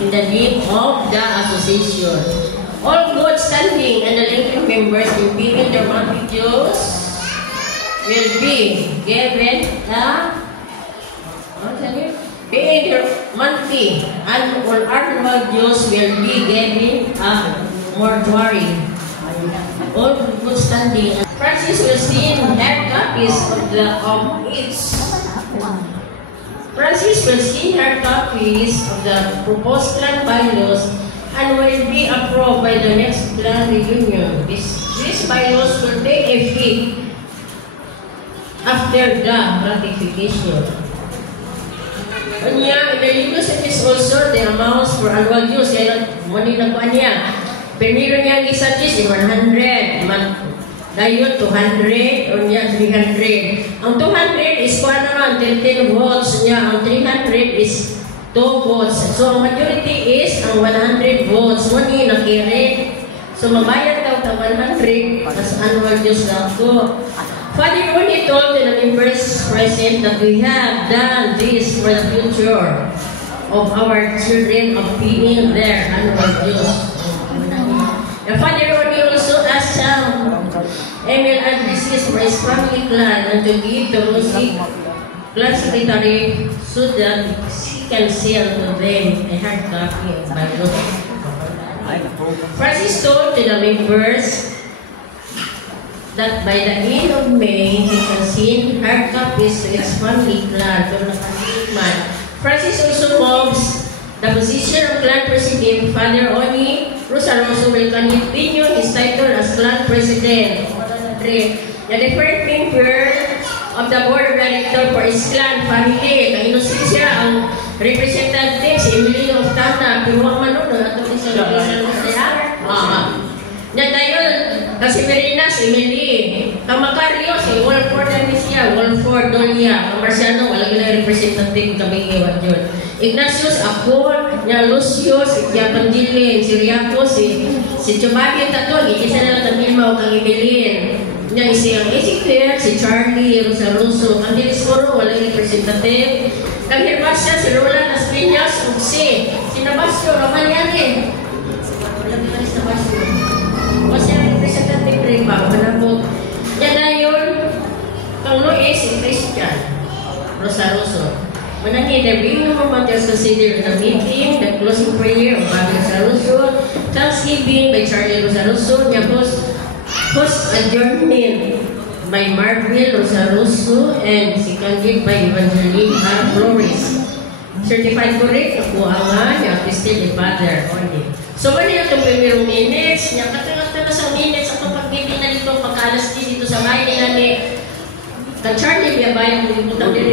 in the name of the association. All good standing and the Lincoln members in paying their monthly dues will be given paying their monthly and annual dues will be given a mortuary. All good standing. Francis will see hard copies of its. Francis will see hard copies of the proposed clan bylaws and will be approved by the next clan reunion. These bylaws will take effect after the ratification. Kanya, the university is also the amounts for annual dues. Kaya muli na po niya. Primero niya ang isa-gis, 100. Dayon, 200. O niya, 300. Ang 200 is kuha naman, 13 votes niya. Ang 300 is 2 votes. So, ang majority is ang 100 votes. Muli na kiri. So, mabayad daw ta 100 as annual dues daw to. Father only told the members present that we have done this for the future of our children of paying their annual dues. The father only also asked Emil addresses for his family clan and to give the Rosie clan secretary so that she can sell to them a hard copy of Bible. Francis told to the members that by the end of May, he can send hard copies to his family clan. Francis also moves the position of clan president. Father Oni Rosaroso will continue his title as clan president. The different member of the board of directors for his clan family. Kainusin siya ang representative si Emilio Oftana. Pero ang manunod ato isa siya. Nya dayon kasi Merina si Emily. Kamakario si Wolford na siya. Wolford Dolia. Marciano wala gina representative kami iwan yun. Ignatius Akor, nya Lucius, si Pandilin, si Riaco, si Chumaki Taton, isa na lang kami mau kang Evelyn. Nya siyang Ezekiel, si Charlie, Rosaroso, ang Diliscoro, walang representative. Kang Herbasia, si Roland Aspiñas, ug si Nabasio, Romaniani. Walang Nabasio. O siya representative rin ba? Manabot. Yan na yun, kang Luis, si Christian, Rosaroso. Manangin, the beginning of matters considered the meeting, the closing prayer of Father Rosaroso, Thanksgiving by Charlie Rosaroso, niya host adjournment by Marvel Rosaroso, and seconded by Evangeline R. Flores. Certified correct, nakuha niya, Christine the Father only. So, mali na itong primerong minutes, niya katangata na sa minutes, ang pagbibig na dito, pagkalas dito sa bahay nila ni Charlie, biya bayan, kung iputang din